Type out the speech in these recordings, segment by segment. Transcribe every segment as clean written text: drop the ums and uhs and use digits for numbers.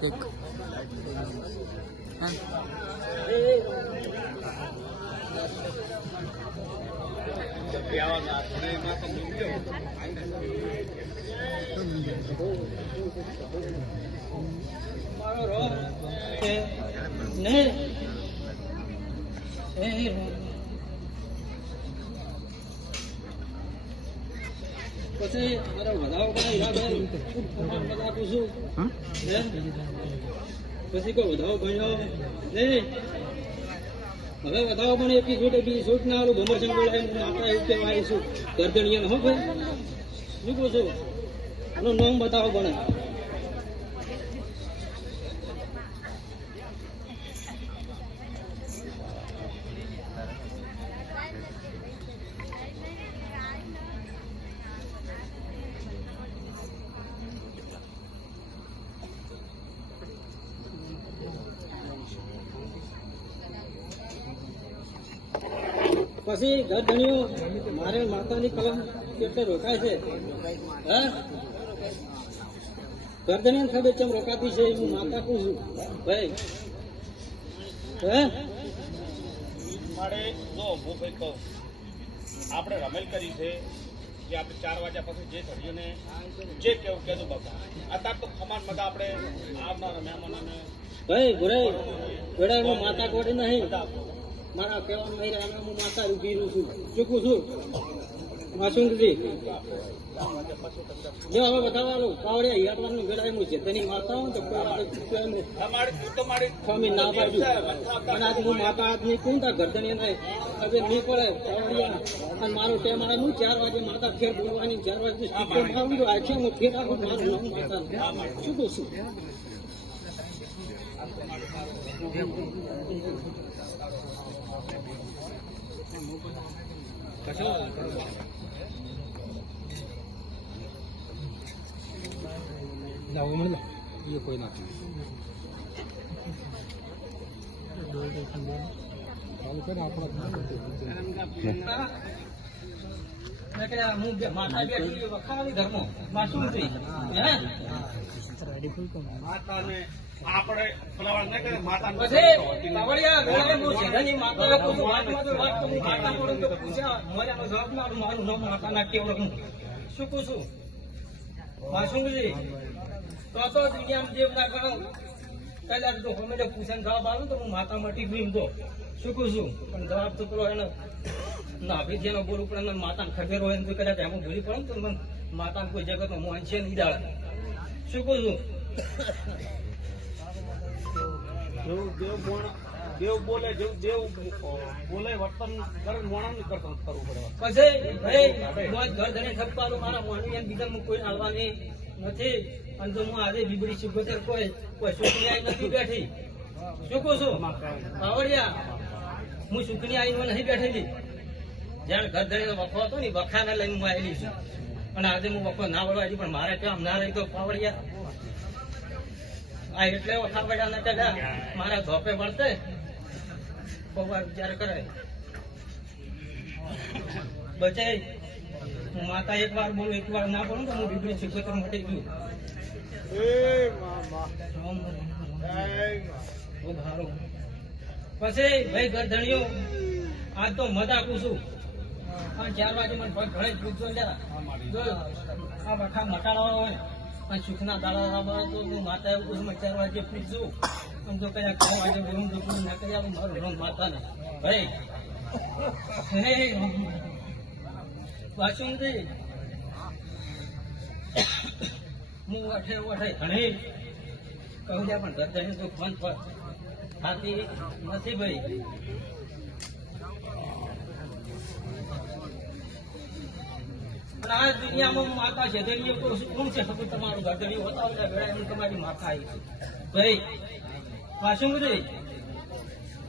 Cake હા મારો row ને પછી મારો વધાવો કરે યાદ બધા પૂછું પછી કોઈ વધાવો ભણ્યો નહીં હવે વધાવો પણ એક બીજી છૂટ ના આલું ભમર સંભળાય માતા એવું કહેવા આવીશું ગરદણીયા હો ભાઈ શું કહું છું આનું નામ બતાવો ભણે પછી ગરદણીઓ મારે માતાની કલમ કેટલે રોકાય છે હા ગરદણીઓ ખબર કેમ રોકાતી છે હું માતા પૂછું ભાઈ હે મારે જો હું ભાઈ કહું આપણે રમેલ કરી છે કે આપણે 4 વાગ્યા પછી જે ધડીઓને જે કેવું કહેતું બાપા અત્યારે તો ખમાન મગા આપણે આવનારા મહેમાનોને ભાઈ ભુરાઈ વેળામાં માતા કોડી નહીં મારા કહેવાનું નહીં રહે હું માતા ઉભી રહું છું ચૂકું છું માસુંગજી જો હવે બતાવવાનું કાવડે હિયાટવાનું વેળાનું છે તેની માતા તો સ્વામી ના પાડ્યું અને આજે હું માતા આદમી કોણ તા ગરદણી નહીં હવે નહીં પડે કાવડિયા અને મારું ટાઈમ આવે હું 4 વાગે માતા ફેર બોલવાની 4 વાગે સ્પીકર મારું તો આખે હું ફેર આખું મારું નામ માતા ચૂકું છું ये कोई ना માતા બેઠી વખાણી ધર્મો માસુમજી હે માતાને આપણે ફલાવડ ન કરે માતા પછી કાવડિયા વેળાએ હું જેઠાની માતાને પૂછું વાતમાં તો વાત કરું માતા પડું તો પૂછ્યા મોજાનો જવાબ મારું મારું નામ માતાના કેવડું શું પૂછું માસુમજી તો દુનિયામાં જેવ ના ગણો પહેલા તો હમે પૂછાને જવાબ આવે તો હું માતા મટી ગયું તો શું કહું છું પણ જવાબ તો પેલો એને ના ભાઈ જેનો બોલવું પડે માતાને ખબર હોય તો કદાચ એમાં ભૂલી પડે તો મને માતાને કોઈ જગતનો મોહન છે નહીં દાડે શું કહું છું દેવ બોલે દેવ બોલે વર્તન કરે મોણા કરવું પડે પછી ભાઈ મોજ ઘર ધણે ઠપકારું મારા મોહની એમ બીજા કોઈ હાલવાની નથી અને તો હું આજે બીબડી સુગોતર કોઈ સુખની આઈ નથી બેઠી શું કહું છું કાવડિયા હું સુખની આઈ નહીં બેઠેલી જાણે ઘર ધણી વખો હતો ને વખાને લઈને હું આવેલી છું અને આજે હું વખો ના વળવા પણ મારે કામ ના રહી તો કાવડિયા આ એટલે વખા પડ્યા ને કદાચ મારા ધોપે મળતે પવાર વિચાર કરે બચાઈ હું માતા એક વાર બોલું એક વાર ના બોલું તો હું બીબડી સુગોતર મટી ગયું પછી ભાઈ ગરધણીઓ આજ તો મજા પૂછું 4 વાગે મને ઘરે પૂછજો આ વખા મટાડવા હોય અને સુખના દાડા તો હું માતા એવું પૂછું 4 વાગે પૂછશું અને જો કયા 4 વાગે બોલું તો ના કરી આવું મારું રંગ માતા ને ભાઈ વાસુંજી હું વઠે ઘણી કહું પણ ગરદણી તો ફોન પર થતી નથી ભાઈ પણ આ દુનિયામાં માતા છે ધણીઓ તો કોણ છે ખબર તમારું ગરદણી બતાવો વેળા તમારી માતા આવી છે ભાઈ વાસુંજી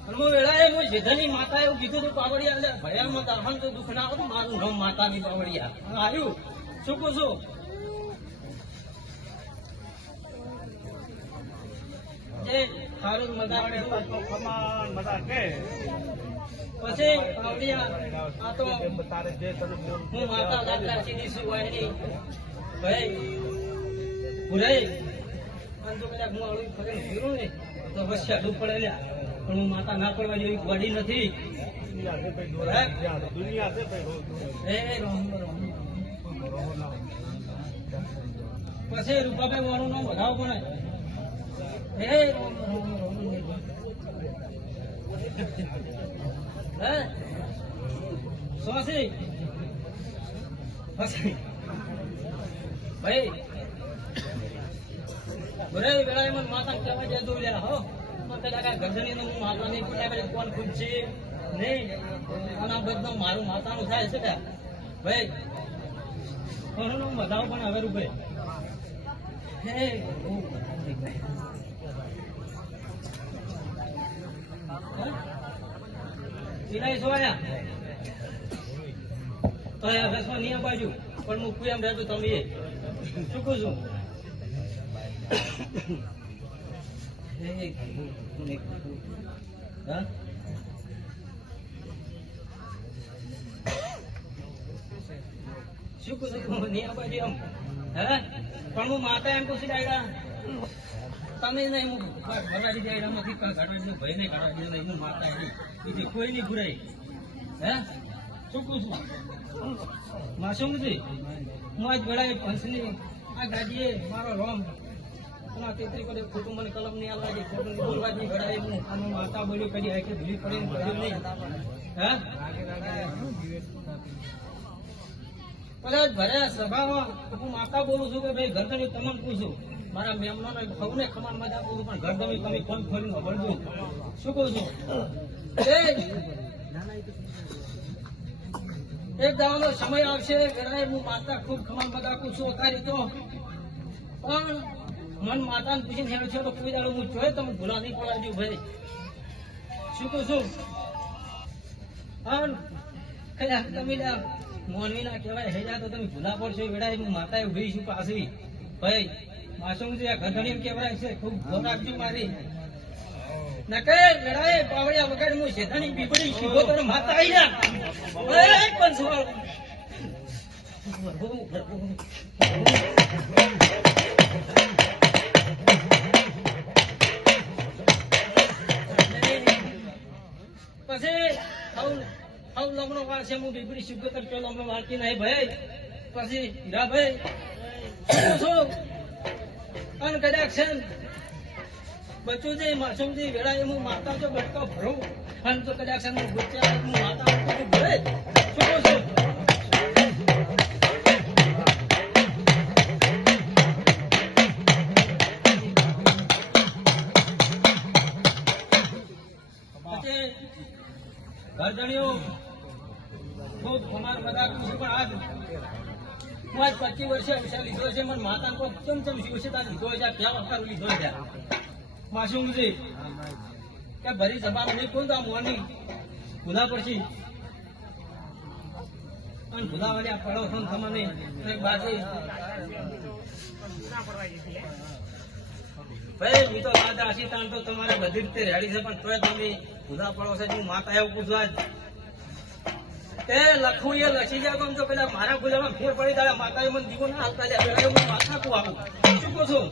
હું વેળાએ હું જેઠાની માતા એવું કીધું હતું પાવડિયા ભયામાં દાહન તો દુઃખ ના હતું મારું નામ માતાની પાવડિયા આવ્યું શું કહું છું સારું મજા કે પછી પાવડિયા આ તો હું માતા દાદા સીધી છું ભાઈ ભૂરાઈ અને જો કદાચ હું આવું કરીને ફેરું ને તો બસ ચાલુ પડે લ્યા. પણ હું માતા ના પડવા જેવી બોડી નથી. પછી રૂપાભાઈ મારું નામ વધાવો પણ સોસી ભાઈ બરે વેળાએ મને માતા કહેવા જાય દઉં લ્યા હો ગરદની નું માતા નહીં પડ્યા કોણ ખુદ છે નહીં અને બધું મારું માતાનું થાય છે કે ભાઈ કોનું વધાવો પણ હવે રૂપે હે સિલાઈ સોયા તો એ રસમાં નહીં બાજુ પણ હું એમ રહેતું તમે શું કહું છું શું કહું છું નહીં બાજુ એમ હે પણ હું માતા એમ પૂછી ડાયડા તમે નહીં હું ઘટાડી ડાયડા માંથી ઘટાડી ભાઈ ને ઘટાડી નહીં હું માતા નહીં કોઈ નહીં ભૂરાઈ હે શું કહું છું માસુમજી હું આજ ઘડાય પંચની આ ગાડીએ મારો રોમ તેત્રી કરે ખોટું મને કલમ નહીં આવવા દે ખોટું બોલવા દે ઘડાય હું અને માતા બોલ્યું કરી હાઈ કે ભૂલી પડે ભૂલ્યું નહીં હે કદાચ ભર્યા સભામાં હું માતા બોલું છું કે ભાઈ ઘરગમી તમને પૂછું મારા મહેમાનો સૌને ખમાન મજા પૂછું પણ ઘરગમી તમે ફોન ખોલીને ખબરજો શું કહું છું એક દાવાનો સમય આવશે ઘરે હું માતા ખૂબ ખમાન મજાકું છું અત્યારે તો પણ મન માતાને પૂછીને હેડ છે તો કોઈ દાડો હું જોયે તમે ભૂલા નહીં પડાવજો ભાઈ શું કહું છું કયા તમે મોનવી ના કહેવાય હેજા તો તમે ભૂલા પડશો વેળાએ હું માતાએ ઉભી છું પાછી ભાઈ માસુમજી આ ઘરધણી એમ કહેવાય છે ખૂબ ભોર રાખજો મારી નકે વેળાએ પાવડિયા વગર હું શેઠાની બીબડી શીખો તો માતા આવી જા એક પણ સવાલ પછી આવું લગ્ન વાર છે હું બીબડી શીખોતર પેલો અમે વાળતી નહીં ભાઈ પછી હીરા ભાઈ શું અને કદાચ છે બચ્ચું છે માસુમજી વેળાએ હું માતા જો બટકો ભરું અને તો કદાચ હું બચ્ચા હું માતા ભરે શું કહું છું ઘરધણીઓ ખૂબ અમારા બધા ખુશ પણ આજ હું આજ 25 વર્ષે વિચાર લીધો છે મને માતા કોઈ ચમચમ શીખ્યું છે તાર લીધો છે ક્યાં વખત લીધો છે માસુમજી કે ભરી સભામાં નહીં કોઈ તો આ મોની ભૂલા પડશે અને ભૂલા વાળી આ પડો છો તમને એક બાજુ ભાઈ હું તો વાત આશી તાણ તો તમારે બધી રીતે રેડી છે પણ તોય તમે ભૂલા પડો છે હું માતા એવું પૂછવા જ તે લખવું એ લખી જાય તો પેલા મારા ગુજામાં ફેર પડી દાડા માતાએ મને દીવો ના હાલતા જાય હું માથા કું આવું શું કહું છું